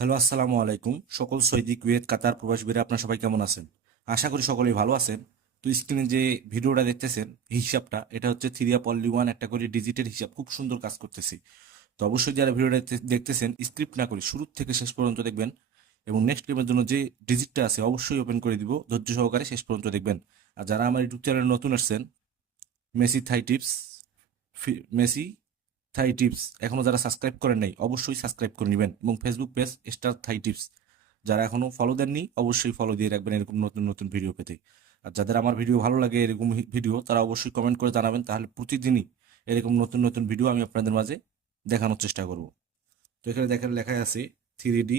Hello, আসসালামু আলাইকুম। সকল সৌদি, কুয়েত, কাতার প্রবাসীরা আপনার সবাই কেমন আছেন? আশা করি সকলেই ভালো আছেন। তো স্ক্রিনে যে ভিডিওটা দেখতেছেন, হিসাবটা এটা হচ্ছে থ্রি আপ অনলি ওয়ান একটা করে ডিজিটের হিসাব, খুব সুন্দর কাজ করতেছি। তো অবশ্যই যারা ভিডিওটা দেখতেছেন, স্ক্রিপ্ট না করে শুরু থেকে শেষ পর্যন্ত দেখবেন, এবং নেক্সট গেমের জন্য যে ডিজিটটা আছে অবশ্যই ওপেন করে দিব, ধৈর্য সহকারে শেষ পর্যন্ত দেখবেন। আর যারা আমার ইউটিউব চ্যানেলে নতুন আসছেন, মেসি থাই টিপস, মেসি থাই টিপস এখনো যারা সাবস্ক্রাইব করেন নাই অবশ্যই সাবস্ক্রাইব করে নেবেন, এবং ফেসবুক পেজ স্টার থাই টিপস যারা এখনো ফলো দেননি অবশ্যই ফলো দিয়ে রাখবেন এরকম নতুন নতুন ভিডিও পেতে। আর যাদের আমার ভিডিও ভালো লাগে এরকম ভিডিও, তারা অবশ্যই কমেন্ট করে জানাবেন, তাহলে প্রতিদিনই এরকম নতুন নতুন ভিডিও আমি আপনাদের মাঝে দেখানোর চেষ্টা করব। তো এখানে দেখেন লেখা আছে 3D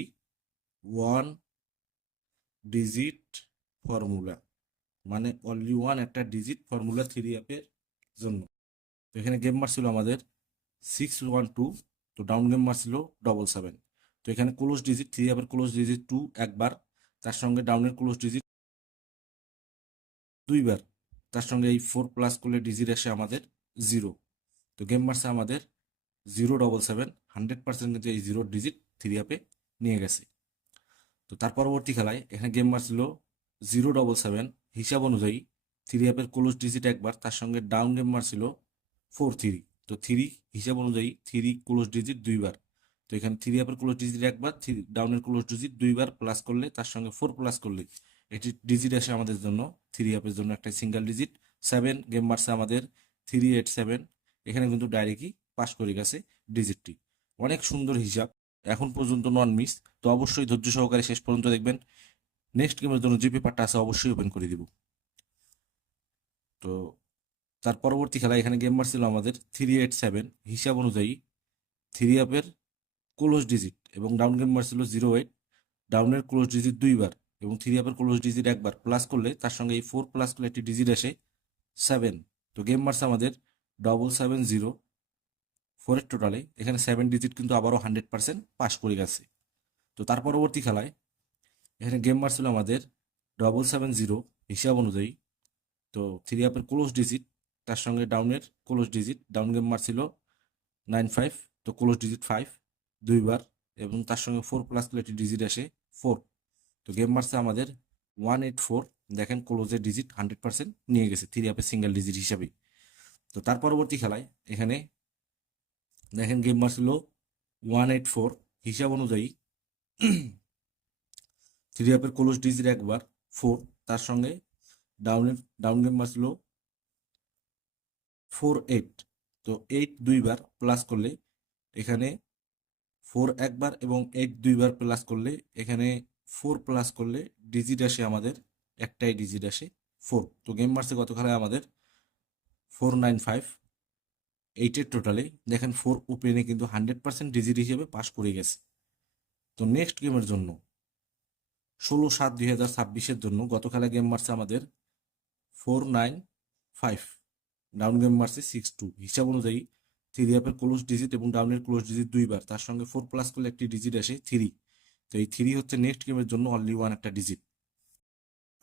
ওয়ান ডিজিট ফর্মুলা, মানে অনলি ওয়ান একটা ডিজিট ফর্মুলা থ্রি অ্যাপের জন্য। তো এখানে গেম মারছিল আমাদের 612, তো ডাউন গেম মারছিল 777। তো এখানে ক্লোজ ডিজিট থ্রি অ্যাপের ক্লোজ ডিজিট 2 একবার, তার সঙ্গে ডাউনের ক্লোজ ডিজিট 2বার, তার সঙ্গে এই 4 প্লাস করলে ডিজিট আসে আমাদের 0। তো গেম মারছে আমাদের 077, 100% কিন্তু এই 0 ডিজিট থ্রি অ্যাপে নিয়ে গেছে। তো তার পরবর্তী খেলায় এখানে গেম মারছিল 077, হিসাব অনুযায়ী থ্রি অ্যাপের ক্লোজ ডিজিট একবার, তার সঙ্গে ডাউন গেম মারছিল 43। তো থ্রি হিসাব অনুযায়ী থ্রি ক্লোজ ডিজিট 2বার। তো এখানে থ্রি অ্যাপের ক্লোজ ডিজিট একবার, থ্রি ডাউনের ক্লোজ ডিজিট 2বার প্লাস করলে, তার সঙ্গে 4 প্লাস করলে এটি ডিজিট আসে আমাদের জন্য, থ্রি অ্যাপের জন্য একটা সিঙ্গেল ডিজিট 7। গেম মারছে আমাদের 387, এখানে কিন্তু ডাইরেক্টই পাস করে গেছে ডিজিটটি। অনেক সুন্দর হিসাব, এখন পর্যন্ত নন মিস। তো অবশ্যই ধৈর্য সহকারে শেষ পর্যন্ত দেখবেন। নেক্সট গেমের জন্য যে পেপারটা আছে অবশ্যই ওপেন করে দিব। তো তার পরবর্তী খেলা এখানে গেম মারছিল আমাদের 387, হিসাব অনুযায়ী থ্রি অ্যাপের ক্লোজ ডিজিট এবং ডাউন গেম মারছিল 08, ডাউনের ক্লোজ ডিজিট 2বার এবং থ্রি অ্যাপের ক্লোজ ডিজিট একবার প্লাস করলে, তার সঙ্গে এই 4 প্লাস করলে একটি ডিজিট আসে 7। তো গেম মারছে আমাদের 770, 4 টোটালে এখানে 7 ডিজিট কিন্তু আবারও 100% পাস করে গেছে। তো তার পরবর্তী খেলায় এখানে গেম মারছিল আমাদের 770, হিসাব অনুযায়ী তো থ্রি অ্যাপের ক্লোজ ডিজিট, তার সঙ্গে ডাউনের ক্লোজ ডিজিট, ডাউন গেম মারছিল 95, তো ক্লোজ ডিজিট 5 2বার এবং তার সঙ্গে 4 প্লাস করলে একটি ডিজিট আসে 4। তো গেম মারছে আমাদের 184, দেখেন ক্লোজের ডিজিট 100% নিয়ে গেছে থ্রি অ্যাপের সিঙ্গেল ডিজিট হিসাবে। তো তার পরবর্তী খেলায় এখানে দেখেন গেম মারছিল 184, হিসাব অনুযায়ী থ্রি অ্যাপের ক্লোজ ডিজিট একবার 4, তার সঙ্গে ডাউন গেম মারছিল 48। তো 8 2বার প্লাস করলে এখানে 4 একবার এবং 8 2বার প্লাস করলে এখানে 4 প্লাস করলে ডিজিট আসে আমাদের, একটাই ডিজিট আসে 4। তো গেম মারছে কত খেলায় আমাদের 495, 8-এর টোটালে দেখেন 4 ওপেনে কিন্তু 100% ডিজিট হিসেবে পাস করে গেছে। তো নেক্সট গেমের জন্য 16/7/2026-এর জন্য গত খেলায় গেম মারছে আমাদের 495, ডাউন গেম মারছে 62, হিসাব অনুযায়ী থ্রি অ্যাপের ক্লোজ ডিজিট এবং ডাউনের ক্লোজ ডিজিট 2বার, তার সঙ্গে 4 প্লাস করলে একটি ডিজিট আসে 3। তো এই 3 হচ্ছে নেক্সট গেমের জন্য অনলি ওয়ান একটা ডিজিট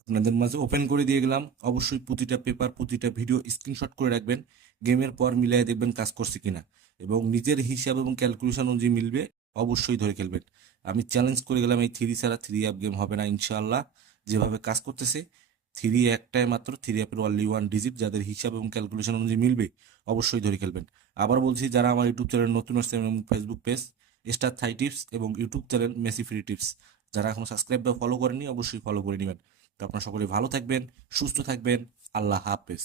আপনাদের মাঝে ওপেন করে দিয়ে গেলাম। অবশ্যই প্রতিটা পেপার প্রতিটা ভিডিও স্ক্রিনশট করে রাখবেন, গেমের পর মিলাই দেখবেন কাজ করছে কিনা, এবং নিজের হিসাব এবং ক্যালকুলেশন অনুযায়ী মিলবে অবশ্যই ধরে খেলবেন। আমি চ্যালেঞ্জ করে গেলাম এই থ্রি ছাড়া থ্রি অ্যাপ গেম হবে না ইনশাআল্লাহ। যেভাবে কাজ করতেছে থ্রি একটাই মাত্র, থ্রি অ্যাপের অনলি ওয়ান ডিজিট, যাদের হিসাব এবং ক্যালকুলেশন অনুযায়ী মিলবে অবশ্যই ধরে খেলবেন। আবার বলছি, যারা আমার ইউটিউব চ্যানেল নতুন আসছে এবং ফেসবুক পেজ স্টার থাই টিপস এবং YouTube channel Messi free tips যারা এখনো সাবস্ক্রাইব বা ফলো করেনি অবশ্যই ফলো করে নেবেন। তো আপনারা সকলে ভালো থাকবেন, সুস্থ থাকবেন। আল্লাহ হাফেজ।